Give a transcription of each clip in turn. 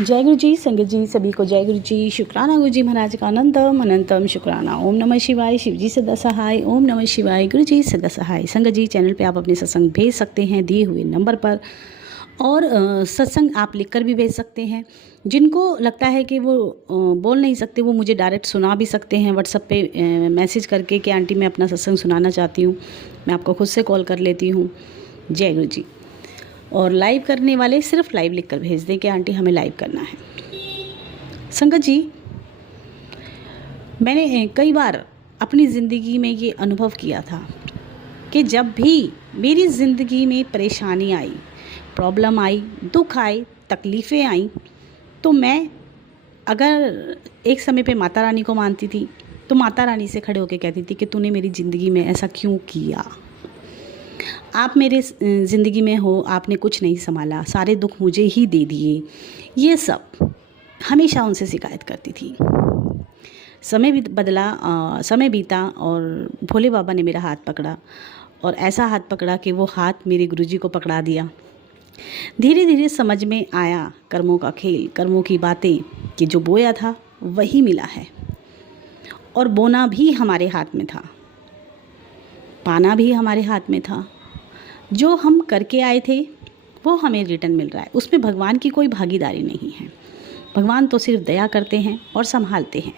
जय गुरु जी, संगत जी, सभी को जय गुरु जी। शुक्राना गुरु जी महाराज का अनंतम अनंतम शुक्राना। ओम नमः शिवाय। शिव जी सदा सहाय। ओम नमः शिवाय। गुरु जी सदा सहाय। संगत जी, चैनल पे आप अपने सत्संग भेज सकते हैं दिए हुए नंबर पर, और सत्संग आप लिखकर भी भेज सकते हैं। जिनको लगता है कि वो बोल नहीं सकते, वो मुझे डायरेक्ट सुना भी सकते हैं व्हाट्सएप पे मैसेज करके कि आंटी मैं अपना सत्संग सुनाना चाहती हूँ। मैं आपको खुद से कॉल कर लेती हूँ। जय गुरु जी। और लाइव करने वाले सिर्फ लाइव लिखकर भेज दें कि आंटी हमें लाइव करना है। संगत जी, मैंने कई बार अपनी ज़िंदगी में ये अनुभव किया था कि जब भी मेरी ज़िंदगी में परेशानी आई, प्रॉब्लम आई, दुख आए, तकलीफ़ें आई, तो मैं अगर एक समय पे माता रानी को मानती थी तो माता रानी से खड़े होकर कहती थी कि तूने मेरी ज़िंदगी में ऐसा क्यों किया। आप मेरे ज़िंदगी में हो, आपने कुछ नहीं संभाला, सारे दुख मुझे ही दे दिए। ये सब हमेशा उनसे शिकायत करती थी। समय भी बदला, समय बीता और भोले बाबा ने मेरा हाथ पकड़ा, और ऐसा हाथ पकड़ा कि वो हाथ मेरे गुरुजी को पकड़ा दिया। धीरे धीरे समझ में आया कर्मों का खेल, कर्मों की बातें, कि जो बोया था वही मिला है, और बोना भी हमारे हाथ में था, पाना भी हमारे हाथ में था। जो हम करके आए थे वो हमें रिटर्न मिल रहा है, उसमें भगवान की कोई भागीदारी नहीं है। भगवान तो सिर्फ दया करते हैं और संभालते हैं।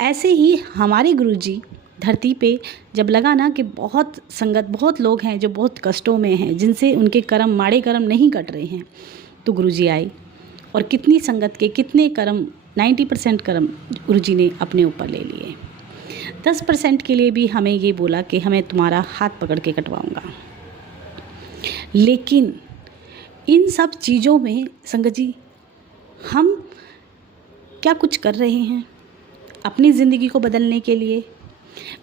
ऐसे ही हमारे गुरुजी धरती पे जब लगा ना कि बहुत संगत, बहुत लोग हैं जो बहुत कष्टों में हैं, जिनसे उनके कर्म, माड़े कर्म नहीं कट रहे हैं, तो गुरुजी आए और कितनी संगत के कितने कर्म, 90% कर्म गुरुजी ने अपने ऊपर ले लिए। 10% के लिए भी हमें ये बोला कि हमें तुम्हारा हाथ पकड़ के कटवाऊँगा। लेकिन इन सब चीज़ों में संगत जी, हम क्या कुछ कर रहे हैं अपनी ज़िंदगी को बदलने के लिए,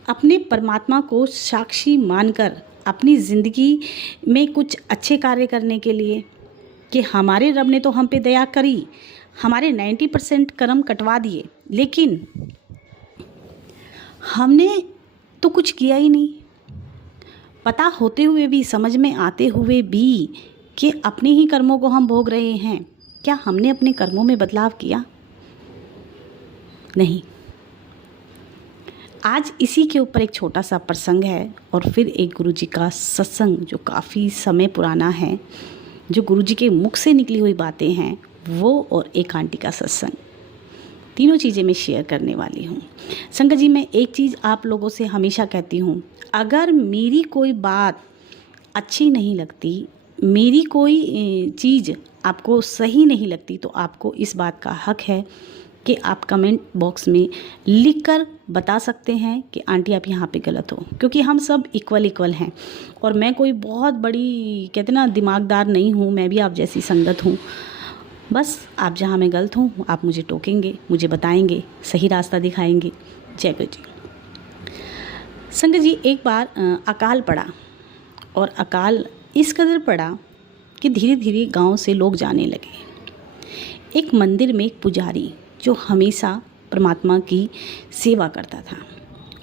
अपने परमात्मा को साक्षी मानकर अपनी ज़िंदगी में कुछ अच्छे कार्य करने के लिए, कि हमारे रब ने तो हम पे दया करी, हमारे 90% कर्म कटवा दिए, लेकिन हमने तो कुछ किया ही नहीं। पता होते हुए भी, समझ में आते हुए भी कि अपने ही कर्मों को हम भोग रहे हैं, क्या हमने अपने कर्मों में बदलाव किया? नहीं। आज इसी के ऊपर एक छोटा सा प्रसंग है, और फिर एक गुरुजी का सत्संग जो काफ़ी समय पुराना है, जो गुरुजी के मुख से निकली हुई बातें हैं वो, और एक आंटी का सत्संग। तीनों चीज़ें मैं शेयर करने वाली हूँ। संगत जी, मैं एक चीज़ आप लोगों से हमेशा कहती हूँ, अगर मेरी कोई बात अच्छी नहीं लगती, मेरी कोई चीज़ आपको सही नहीं लगती, तो आपको इस बात का हक है कि आप कमेंट बॉक्स में लिखकर बता सकते हैं कि आंटी आप यहाँ पे गलत हो, क्योंकि हम सब इक्वल हैं। और मैं कोई बहुत बड़ी, कहते ना, दिमागदार नहीं हूँ, मैं भी आप जैसी संगत हूँ। बस आप जहाँ मैं गलत हूँ आप मुझे टोकेंगे, मुझे बताएंगे, सही रास्ता दिखाएंगे। जय गुरु जी। संगत जी, एक बार अकाल पड़ा, और अकाल इस कदर पड़ा कि धीरे धीरे गांव से लोग जाने लगे। एक मंदिर में एक पुजारी जो हमेशा परमात्मा की सेवा करता था,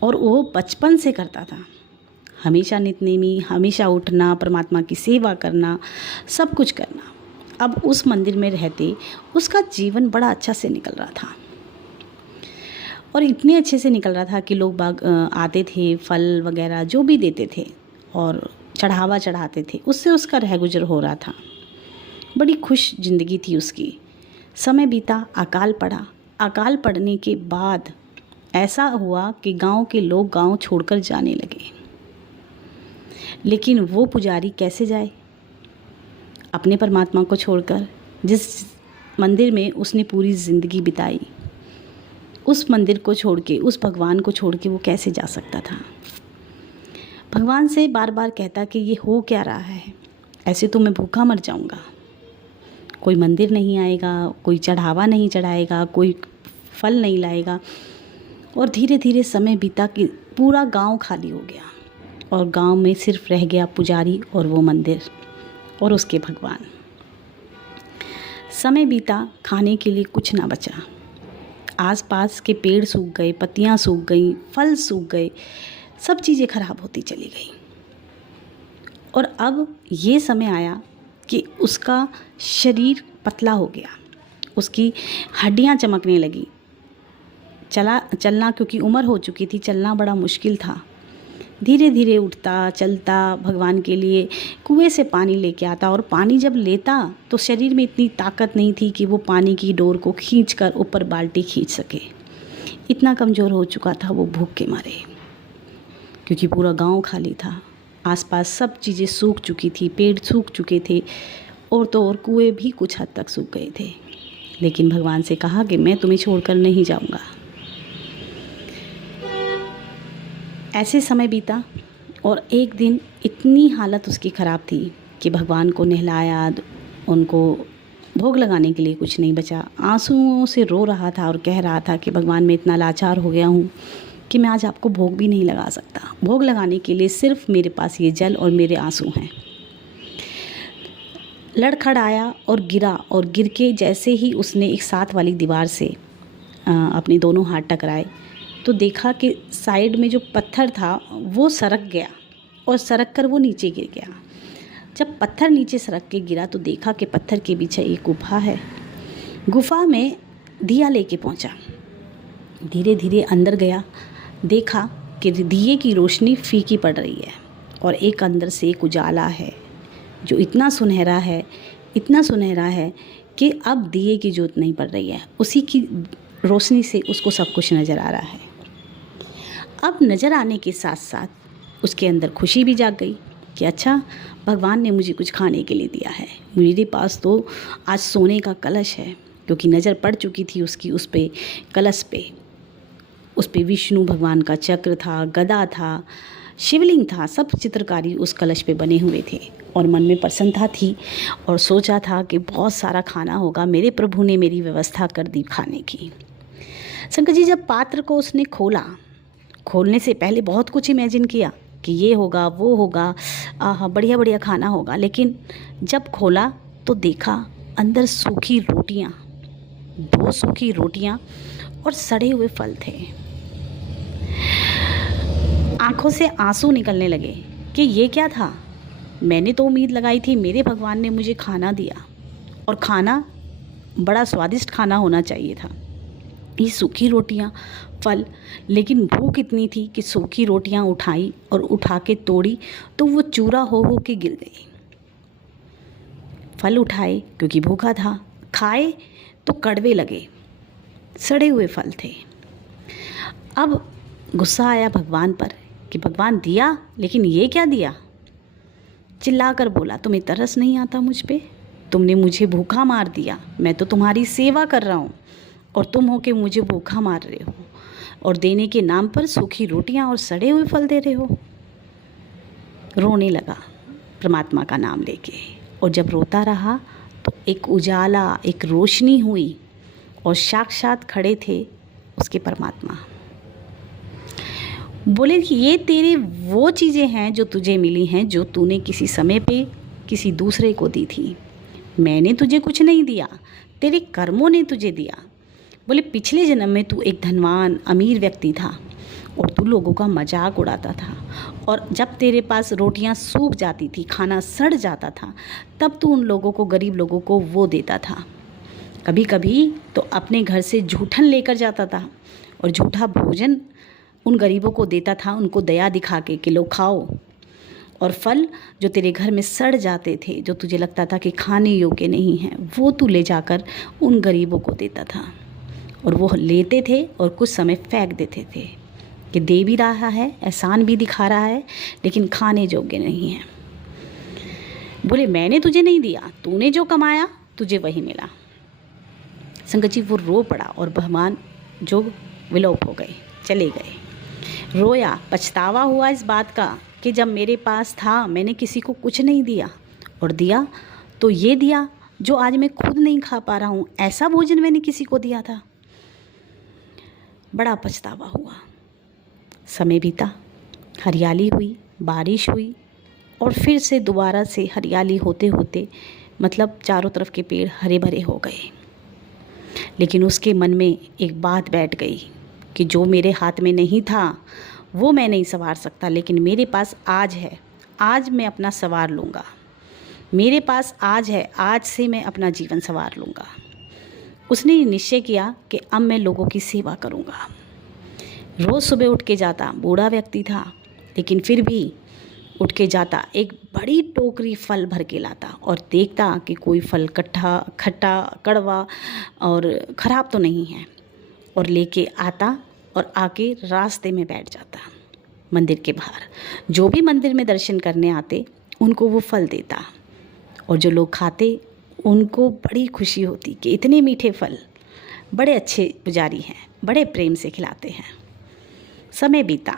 और वो बचपन से करता था, हमेशा नित्यनेमी, हमेशा उठना, परमात्मा की सेवा करना, सब कुछ करना। अब उस मंदिर में रहते उसका जीवन बड़ा अच्छा से निकल रहा था, और इतने अच्छे से निकल रहा था कि लोग बाग आते थे, फल वगैरह जो भी देते थे और चढ़ावा चढ़ाते थे, उससे उसका रह गुजर हो रहा था। बड़ी खुश ज़िंदगी थी उसकी। समय बीता, अकाल पड़ा। अकाल पड़ने के बाद ऐसा हुआ कि गांव के लोग गांव छोड़कर जाने लगे। लेकिन वो पुजारी कैसे जाए अपने परमात्मा को छोड़कर, जिस मंदिर में उसने पूरी ज़िंदगी बिताई, उस मंदिर को छोड़ के, उस भगवान को छोड़ के वो कैसे जा सकता था। भगवान से बार बार कहता कि ये हो क्या रहा है, ऐसे तो मैं भूखा मर जाऊंगा, कोई मंदिर नहीं आएगा, कोई चढ़ावा नहीं चढ़ाएगा, कोई फल नहीं लाएगा। और धीरे धीरे समय बीता कि पूरा गांव खाली हो गया, और गांव में सिर्फ रह गया पुजारी और वो मंदिर और उसके भगवान। समय बीता, खाने के लिए कुछ ना बचा। आसपास के पेड़ सूख गए, पत्तियां सूख गई, फल सूख गए, सब चीज़ें खराब होती चली गई। और अब ये समय आया कि उसका शरीर पतला हो गया, उसकी हड्डियां चमकने लगी। चलना क्योंकि उम्र हो चुकी थी, चलना बड़ा मुश्किल था। धीरे धीरे उठता चलता, भगवान के लिए कुएं से पानी लेके आता, और पानी जब लेता तो शरीर में इतनी ताकत नहीं थी कि वो पानी की डोर को खींचकर ऊपर बाल्टी खींच सके। इतना कमज़ोर हो चुका था वो भूख के मारे, क्योंकि पूरा गांव खाली था, आसपास सब चीज़ें सूख चुकी थी, पेड़ सूख चुके थे, और तो और कुएं भी कुछ हद तक सूख गए थे। लेकिन भगवान से कहा कि मैं तुम्हें छोड़कर नहीं जाऊंगा। ऐसे समय बीता, और एक दिन इतनी हालत उसकी ख़राब थी कि भगवान को नहलाया, उनको भोग लगाने के लिए कुछ नहीं बचा। आंसुओं से रो रहा था और कह रहा था कि भगवान, मैं इतना लाचार हो गया हूँ कि मैं आज आपको भोग भी नहीं लगा सकता। भोग लगाने के लिए सिर्फ मेरे पास ये जल और मेरे आंसू हैं। लड़खड़ाया और गिरा, और गिर के जैसे ही उसने एक साथ वाली दीवार से अपने दोनों हाथ टकराए तो देखा कि साइड में जो पत्थर था वो सरक गया, और सरक कर वो नीचे गिर गया। जब पत्थर नीचे सरक के गिरा तो देखा कि पत्थर के पीछे एक गुफा है। गुफा में दिया लेके पहुंचा। धीरे धीरे अंदर गया, देखा कि दिए की रोशनी फीकी पड़ रही है, और एक अंदर से एक उजाला है जो इतना सुनहरा है, इतना सुनहरा है कि अब दिए की जोत नहीं पड़ रही है, उसी की रोशनी से उसको सब कुछ नज़र आ रहा है। अब नज़र आने के साथ साथ उसके अंदर खुशी भी जाग गई कि अच्छा, भगवान ने मुझे कुछ खाने के लिए दिया है। मेरे पास तो आज सोने का कलश है, क्योंकि नज़र पड़ चुकी थी उसकी उस पे कलश पे। उस पे विष्णु भगवान का चक्र था, गदा था, शिवलिंग था, सब चित्रकारी उस कलश पे बने हुए थे। और मन में प्रसन्नता थी, और सोचा था कि बहुत सारा खाना होगा, मेरे प्रभु ने मेरी व्यवस्था कर दी खाने की। शंकर जी जब पात्र को उसने खोलने से पहले बहुत कुछ इमेजिन किया कि ये होगा, वो होगा, बढ़िया बढ़िया खाना होगा। लेकिन जब खोला तो देखा अंदर सूखी रोटियां, 2 सूखी रोटियां और सड़े हुए फल थे। आंखों से आंसू निकलने लगे कि ये क्या था। मैंने तो उम्मीद लगाई थी मेरे भगवान ने मुझे खाना दिया, और खाना बड़ा स्वादिष्ट खाना होना चाहिए था। ये सूखी रोटियां, फल, लेकिन भूख इतनी थी कि सूखी रोटियां उठाई और उठा के तोड़ी तो वो चूरा हो के गिर गई। फल उठाए क्योंकि भूखा था, खाए तो कड़वे लगे, सड़े हुए फल थे। अब गुस्सा आया भगवान पर कि भगवान दिया, लेकिन ये क्या दिया। चिल्लाकर बोला, तुम्हें तरस नहीं आता मुझ पे? तुमने मुझे भूखा मार दिया, मैं तो तुम्हारी सेवा कर रहा हूँ, और तुम हो के मुझे भूखा मार रहे हो, और देने के नाम पर सूखी रोटियां और सड़े हुए फल दे रहे हो। रोने लगा परमात्मा का नाम लेके, और जब रोता रहा तो एक उजाला, एक रोशनी हुई, और साक्षात खड़े थे उसके परमात्मा। बोले कि ये तेरे वो चीज़ें हैं जो तुझे मिली हैं, जो तूने किसी समय पे किसी दूसरे को दी थी। मैंने तुझे कुछ नहीं दिया, तेरे कर्मों ने तुझे दिया। बोले पिछले जन्म में तू एक धनवान अमीर व्यक्ति था, और तू लोगों का मजाक उड़ाता था, और जब तेरे पास रोटियां सूख जाती थी, खाना सड़ जाता था, तब तू उन लोगों को, गरीब लोगों को वो देता था। कभी कभी तो अपने घर से जूठन लेकर जाता था, और झूठा भोजन उन गरीबों को देता था, उनको दया दिखा के कि लो खाओ। और फल जो तेरे घर में सड़ जाते थे, जो तुझे लगता था कि खाने योग्य नहीं है, वो तू ले जाकर उन गरीबों को देता था, और वो लेते थे और कुछ समय फेंक देते थे कि दे भी रहा है, एहसान भी दिखा रहा है, लेकिन खाने योग्य नहीं है। बोले मैंने तुझे नहीं दिया, तूने जो कमाया तुझे वही मिला। शंकर जी वो रो पड़ा, और भगवान जो विलोप हो गए, चले गए। रोया, पछतावा हुआ इस बात का कि जब मेरे पास था मैंने किसी को कुछ नहीं दिया, और दिया तो ये दिया जो आज मैं खुद नहीं खा पा रहा हूँ, ऐसा भोजन मैंने किसी को दिया था। बड़ा पछतावा हुआ। समय बीता, हरियाली हुई, बारिश हुई, और फिर से दोबारा से हरियाली होते होते मतलब चारों तरफ के पेड़ हरे भरे हो गए। लेकिन उसके मन में एक बात बैठ गई कि जो मेरे हाथ में नहीं था वो मैं नहीं संवार सकता, लेकिन मेरे पास आज है, आज मैं अपना संवार लूँगा। मेरे पास आज है, आज से मैं अपना जीवन संवार लूँगा। उसने निश्चय किया कि अब मैं लोगों की सेवा करूँगा। रोज़ सुबह उठ के जाता, बूढ़ा व्यक्ति था लेकिन फिर भी उठ के जाता, एक बड़ी टोकरी फल भर के लाता और देखता कि कोई फल खट्टा कड़वा और ख़राब तो नहीं है, और लेके आता और आके रास्ते में बैठ जाता मंदिर के बाहर। जो भी मंदिर में दर्शन करने आते उनको वो फल देता, और जो लोग खाते उनको बड़ी खुशी होती कि इतने मीठे फल, बड़े अच्छे पुजारी हैं, बड़े प्रेम से खिलाते हैं। समय बीता,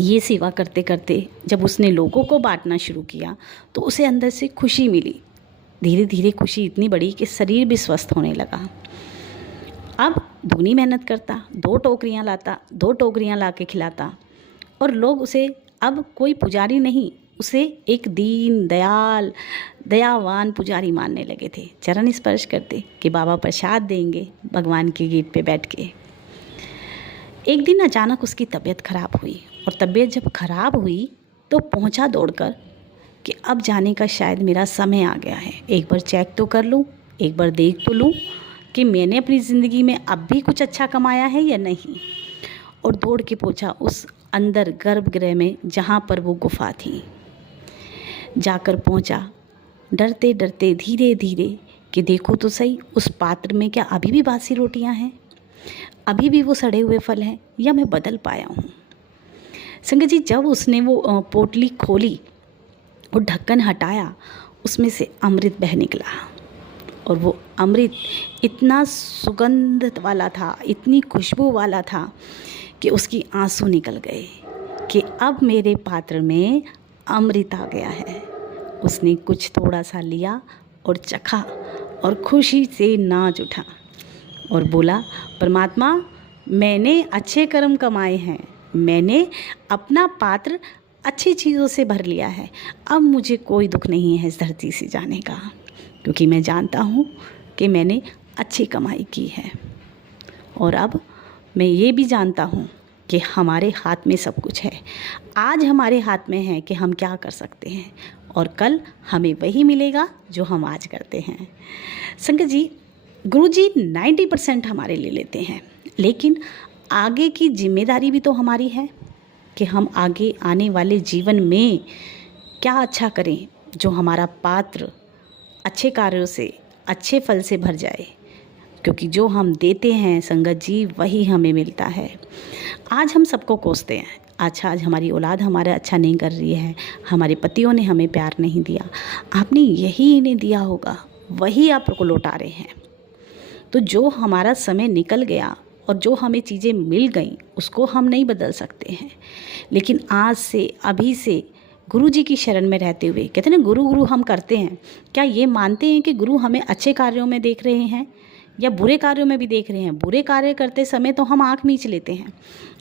ये सेवा करते करते जब उसने लोगों को बांटना शुरू किया तो उसे अंदर से खुशी मिली। धीरे धीरे खुशी इतनी बड़ी कि शरीर भी स्वस्थ होने लगा। अब दुगनी मेहनत करता, 2 टोकरियाँ लाता, 2 टोकरियाँ ला के खिलाता, और लोग उसे अब कोई पुजारी नहीं, उसे एक दीन दयाल दयावान पुजारी मानने लगे थे। चरण स्पर्श करते कि बाबा प्रसाद देंगे भगवान के गेट पे बैठ के। एक दिन अचानक उसकी तबीयत खराब हुई, और तबीयत जब खराब हुई तो पहुंचा दौड़कर कि अब जाने का शायद मेरा समय आ गया है, एक बार चेक तो कर लूँ, एक बार देख तो लूँ कि मैंने अपनी ज़िंदगी में अब भी कुछ अच्छा कमाया है या नहीं। और दौड़ के पहुंचा उस अंदर गर्भगृह में जहाँ पर वो गुफा थी। जाकर पहुंचा डरते डरते धीरे धीरे कि देखो तो सही उस पात्र में क्या अभी भी बासी रोटियां हैं, अभी भी वो सड़े हुए फल हैं, या मैं बदल पाया हूँ। संगत जी, जब उसने वो पोटली खोली और ढक्कन हटाया, उसमें से अमृत बह निकला, और वो अमृत इतना सुगंध वाला था, इतनी खुशबू वाला था कि उसकी आंसू निकल गए कि अब मेरे पात्र में अमृत आ गया है। उसने कुछ थोड़ा सा लिया और चखा और खुशी से नाच उठा और बोला, परमात्मा, मैंने अच्छे कर्म कमाए हैं, मैंने अपना पात्र अच्छी चीज़ों से भर लिया है, अब मुझे कोई दुख नहीं है इस धरती से जाने का, क्योंकि मैं जानता हूँ कि मैंने अच्छी कमाई की है। और अब मैं ये भी जानता हूँ कि हमारे हाथ में सब कुछ है। आज हमारे हाथ में है कि हम क्या कर सकते हैं, और कल हमें वही मिलेगा जो हम आज करते हैं। संगत जी, गुरुजी 90% हमारे ले लेते हैं, लेकिन आगे की जिम्मेदारी भी तो हमारी है कि हम आगे आने वाले जीवन में क्या अच्छा करें जो हमारा पात्र अच्छे कार्यों से, अच्छे फल से भर जाए, क्योंकि जो हम देते हैं संगत जी वही हमें मिलता है। आज हम सबको कोसते हैं, अच्छा आज हमारी औलाद हमारा अच्छा नहीं कर रही है, हमारे पतियों ने हमें प्यार नहीं दिया, आपने यही इन्हें दिया होगा, वही आपको लौटा रहे हैं। तो जो हमारा समय निकल गया और जो हमें चीज़ें मिल गई उसको हम नहीं बदल सकते हैं, लेकिन आज से, अभी से गुरु जी की शरण में रहते हुए, कहते हैं ना गुरु गुरु हम करते हैं, क्या ये मानते हैं कि गुरु हमें अच्छे कार्यों में देख रहे हैं या बुरे कार्यों में भी देख रहे हैं? बुरे कार्य करते समय तो हम आँख मीच लेते हैं,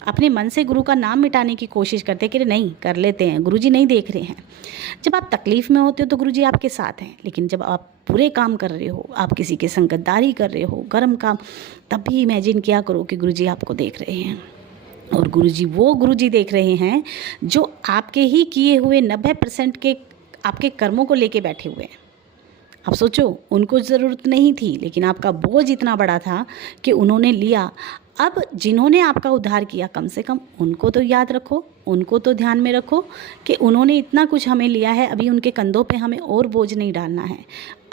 अपने मन से गुरु का नाम मिटाने की कोशिश करते हैं कि नहीं कर लेते हैं, गुरु जी नहीं देख रहे हैं। जब आप तकलीफ़ में होते हो तो गुरु जी आपके साथ हैं, लेकिन जब आप बुरे काम कर रहे हो, आप किसी के संगतदारी कर रहे हो, गर्म काम, तब भी इमेजिन किया करो कि गुरु जी आपको देख रहे हैं। और गुरुजी वो गुरुजी देख रहे हैं जो आपके ही किए हुए 90% के आपके कर्मों को लेके बैठे हुए हैं। आप सोचो, उनको ज़रूरत नहीं थी, लेकिन आपका बोझ इतना बड़ा था कि उन्होंने लिया। अब जिन्होंने आपका उद्धार किया, कम से कम उनको तो याद रखो, उनको तो ध्यान में रखो कि उन्होंने इतना कुछ हमें लिया है, अभी उनके कंधों पे हमें और बोझ नहीं डालना है,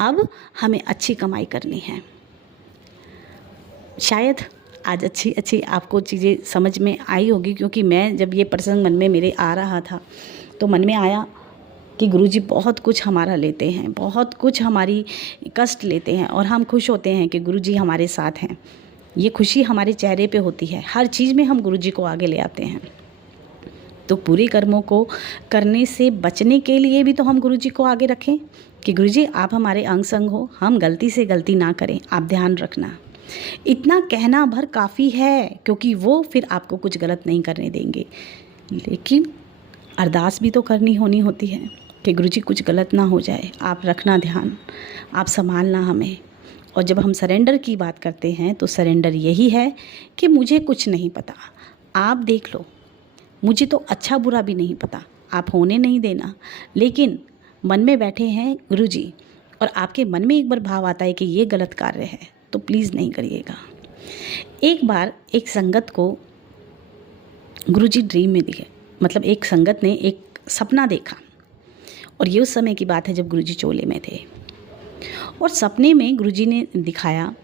अब हमें अच्छी कमाई करनी है। शायद आज अच्छी आपको चीज़ें समझ में आई होगी, क्योंकि मैं जब ये प्रसंग मन में मेरे आ रहा था तो मन में आया कि गुरुजी बहुत कुछ हमारा लेते हैं, बहुत कुछ हमारी कष्ट लेते हैं, और हम खुश होते हैं कि गुरुजी हमारे साथ हैं। ये खुशी हमारे चेहरे पे होती है, हर चीज़ में हम गुरुजी को आगे ले आते हैं। तो बुरे कर्मों को करने से बचने के लिए भी तो हम गुरुजी को आगे रखें कि गुरुजी आप हमारे अंग संग हो, हम गलती से गलती ना करें, आप ध्यान रखना। इतना कहना भर काफ़ी है, क्योंकि वो फिर आपको कुछ गलत नहीं करने देंगे, लेकिन अरदास भी तो करनी होती है कि गुरुजी कुछ गलत ना हो जाए, आप रखना ध्यान, आप संभालना हमें। और जब हम सरेंडर की बात करते हैं तो सरेंडर यही है कि मुझे कुछ नहीं पता, आप देख लो, मुझे तो अच्छा बुरा भी नहीं पता, आप होने नहीं देना, लेकिन मन में बैठे हैं गुरुजी और आपके मन में एक बार भाव आता है कि ये गलत कार्य है, तो प्लीज़ नहीं करिएगा। एक बार एक संगत को गुरुजी ड्रीम में दिखे, मतलब एक संगत ने एक सपना देखा, और ये उस समय की बात है जब गुरुजी चोले में थे। और सपने में गुरुजी ने दिखाया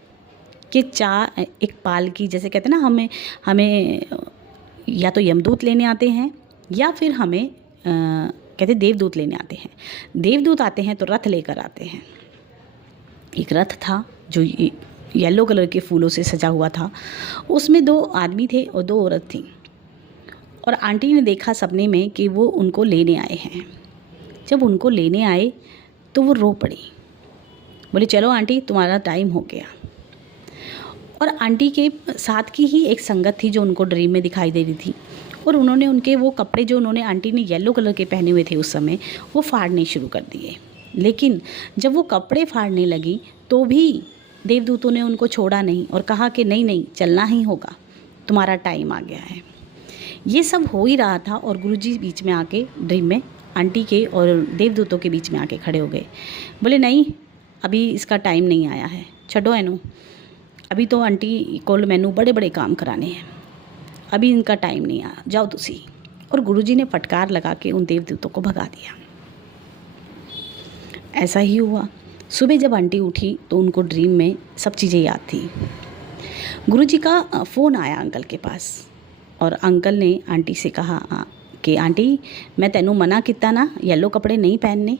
कि एक पालकी, जैसे कहते हैं ना, हमें या तो यमदूत लेने आते हैं या फिर हमें कहते देवदूत लेने आते हैं। देवदूत आते हैं तो रथ लेकर आते हैं। एक रथ था जो येलो कलर के फूलों से सजा हुआ था, उसमें 2 आदमी थे और 2 औरत थी। और आंटी ने देखा सपने में कि वो उनको लेने आए हैं। जब उनको लेने आए तो वो रो पड़ी, बोले चलो आंटी तुम्हारा टाइम हो गया। और आंटी के साथ की ही एक संगत थी जो उनको ड्रीम में दिखाई दे रही थी, और उन्होंने उनके वो कपड़े जो उन्होंने आंटी ने येलो कलर के पहने हुए थे उस समय, वो फाड़ने शुरू कर दिए। लेकिन जब वो कपड़े फाड़ने लगी तो भी देवदूतों ने उनको छोड़ा नहीं और कहा कि नहीं नहीं, चलना ही होगा, तुम्हारा टाइम आ गया है। ये सब हो ही रहा था और गुरुजी बीच में आके ड्रीम में आंटी के और देवदूतों के बीच में आके खड़े हो गए। बोले नहीं, अभी इसका टाइम नहीं आया है, छड्डो एनू, अभी तो आंटी को मैनू बड़े बड़े काम कराने हैं, अभी इनका टाइम नहीं आया, जाओ तुसी। और गुरुजी ने फटकार लगा के उन देवदूतों को भगा दिया। ऐसा ही हुआ। सुबह जब आंटी उठी तो उनको ड्रीम में सब चीज़ें याद थी। गुरुजी का फ़ोन आया अंकल के पास, और अंकल ने आंटी से कहा कि आंटी मैं तेनू मना किया ना येलो कपड़े नहीं पहनने,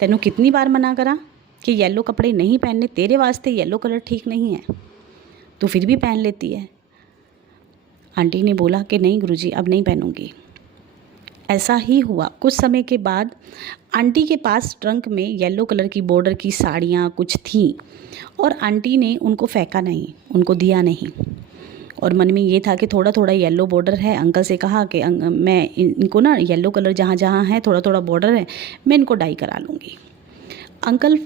तेनू कितनी बार मना करा कि येलो कपड़े नहीं पहनने, तेरे वास्ते येलो कलर ठीक नहीं है, तू फिर भी पहन लेती है। आंटी ने बोला कि नहीं गुरुजी अब नहीं पहनूंगी। ऐसा ही हुआ। कुछ समय के बाद आंटी के पास ट्रंक में येलो कलर की बॉर्डर की साड़ियाँ कुछ थीं, और आंटी ने उनको फेंका नहीं, उनको दिया नहीं। और मन में ये था कि थोड़ा थोड़ा येलो बॉर्डर है। अंकल से कहा कि मैं इनको ना येलो कलर जहाँ जहाँ है थोड़ा थोड़ा बॉर्डर है, मैं इनको डाई करा लूँगी। अंकल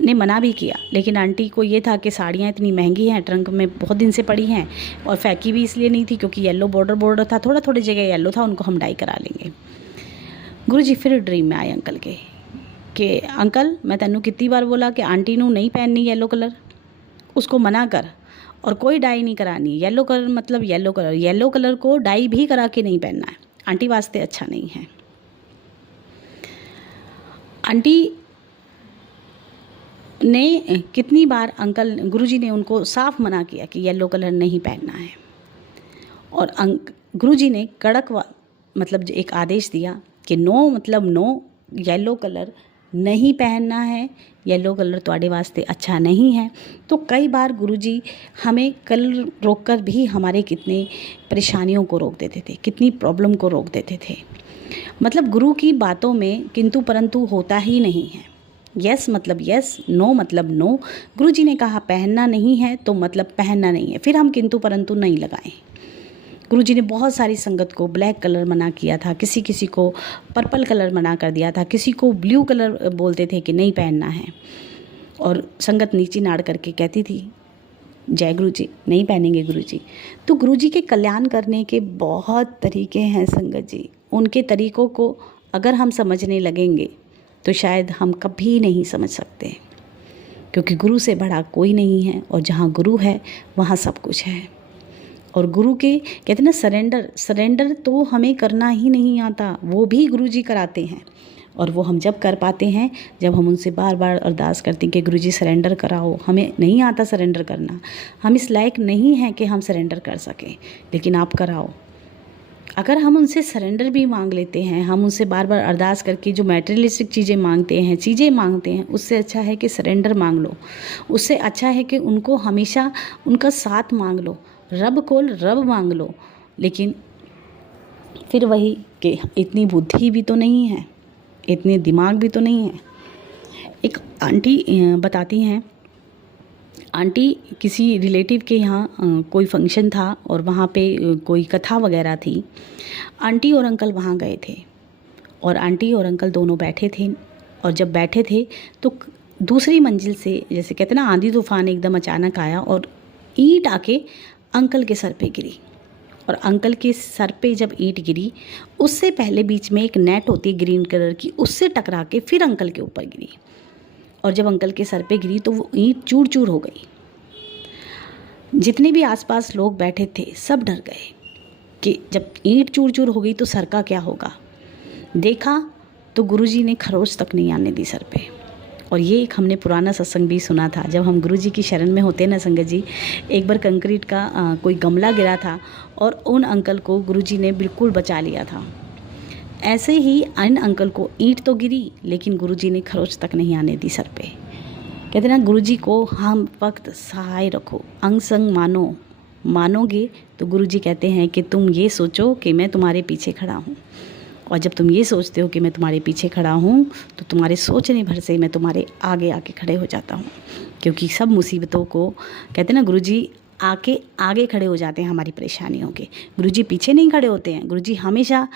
ने मना भी किया, लेकिन आंटी को ये था कि साड़ियाँ इतनी महंगी हैं, ट्रंक में बहुत दिन से पड़ी हैं, और फेंकी भी इसलिए नहीं थी क्योंकि येलो बॉर्डर था, थोड़ा थोड़ी जगह येलो था, उनको हम डाई करा लेंगे। गुरुजी फिर ड्रीम में आए अंकल के कि अंकल मैं तेनू कितनी बार बोला कि आंटी नू नहीं पहननी येलो कलर, उसको मना कर, और कोई डाई नहीं करानी। येलो कलर मतलब येलो कलर को डाई भी करा के नहीं पहनना है, आंटी वास्ते अच्छा नहीं है। आंटी ने कितनी बार गुरुजी ने उनको साफ मना किया कि येलो कलर नहीं पहनना है, और गुरुजी ने कड़क मतलब एक आदेश दिया कि नो मतलब नो, येलो कलर नहीं पहनना है, येलो कलर तुम्हारे वास्ते अच्छा नहीं है। तो कई बार गुरुजी हमें कलर रोक कर भी हमारे कितने परेशानियों को रोक देते थे, कितनी प्रॉब्लम को रोक देते थे। मतलब गुरु की बातों में किंतु परंतु होता ही नहीं है। यस मतलब यस, नो मतलब नो। गुरुजी ने कहा पहनना नहीं है तो मतलब पहनना नहीं है, फिर हम किंतु परंतु नहीं लगाएं। गुरुजी ने बहुत सारी संगत को ब्लैक कलर मना किया था, किसी किसी को पर्पल कलर मना कर दिया था, किसी को ब्लू कलर बोलते थे कि नहीं पहनना है, और संगत नीचे नाड़ करके कहती थी जय गुरुजी, नहीं पहनेंगे गुरुजी। तो गुरुजी के कल्याण करने के बहुत तरीके हैं संगत जी। उनके तरीक़ों को अगर हम समझने लगेंगे तो शायद हम कभी नहीं समझ सकते, क्योंकि गुरु से बड़ा कोई नहीं है, और जहाँ गुरु है वहाँ सब कुछ है। और गुरु के कहते हैं ना सरेंडर तो हमें करना ही नहीं आता, वो भी गुरुजी कराते हैं। और वो हम जब कर पाते हैं जब हम उनसे बार बार अरदास करते हैं कि गुरुजी सरेंडर कराओ। हमें नहीं आता सरेंडर करना, हम इस लायक नहीं हैं कि हम सरेंडर कर सकें, लेकिन आप कराओ। अगर हम उनसे सरेंडर भी मांग लेते हैं, हम उनसे बार बार अरदास करके जो मैटेरियलिस्टिक चीज़ें मांगते हैं, उससे अच्छा है कि सरेंडर मांग लो। उससे अच्छा है कि उनको हमेशा उनका साथ मांग लो, रब को रब मांग लो। लेकिन फिर वही कि इतनी बुद्धि भी तो नहीं है, इतने दिमाग भी तो नहीं है। एक आंटी बताती हैं, आंटी किसी रिलेटिव के यहाँ कोई फंक्शन था और वहाँ पे कोई कथा वगैरह थी। आंटी और अंकल वहाँ गए थे, और आंटी और अंकल दोनों बैठे थे, और जब बैठे थे तो दूसरी मंजिल से, जैसे कहते ना आंधी तूफान एकदम अचानक आया और ईंट आके अंकल के सर पे गिरी। और अंकल के सर पे जब ईंट गिरी, उससे पहले बीच में एक नेट होती है ग्रीन कलर की, उससे टकरा के फिर अंकल के ऊपर गिरी। और जब अंकल के सर पे गिरी तो वो ईंट चूर चूर हो गई। जितने भी आसपास लोग बैठे थे सब डर गए कि जब ईंट चूर चूर हो गई तो सर का क्या होगा। देखा तो गुरुजी ने खरोच तक नहीं आने दी सर पे। और ये एक हमने पुराना सत्संग भी सुना था, जब हम गुरुजी की शरण में होते ना संगत जी, एक बार कंक्रीट का कोई गमला गिरा था और उन अंकल को गुरुजी ने बिल्कुल बचा लिया था। ऐसे ही इन अंकल को ईंट तो गिरी लेकिन गुरुजी ने खरोच तक नहीं आने दी सर पे। कहते ना, गुरुजी को हम वक्त सहाय रखो, अंग संग मानो, मानोगे तो गुरुजी कहते हैं कि तुम ये सोचो कि मैं तुम्हारे पीछे खड़ा हूँ। और जब तुम ये सोचते हो कि मैं तुम्हारे पीछे खड़ा हूँ तो तुम्हारे सोचने भर से मैं तुम्हारे आगे आके खड़े हो जाता हूँ। क्योंकि सब मुसीबतों को कहते ना, गुरुजी आके आगे खड़े हो जाते हैं हमारी परेशानियों के। गुरुजी पीछे नहीं खड़े होते हैं। गुरुजी हमेशा,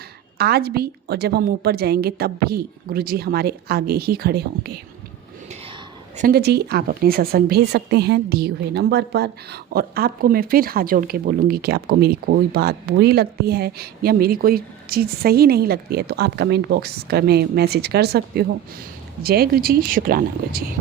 आज भी और जब हम ऊपर जाएंगे तब भी गुरुजी हमारे आगे ही खड़े होंगे। संगत जी, आप अपने सत्संग भेज सकते हैं दिए हुए नंबर पर। और आपको मैं फिर हाथ जोड़ के बोलूँगी कि आपको मेरी कोई बात बुरी लगती है या मेरी कोई चीज़ सही नहीं लगती है तो आप कमेंट बॉक्स में मैसेज कर सकते हो। जय गुरु जी, शुक्राना गुरु जी।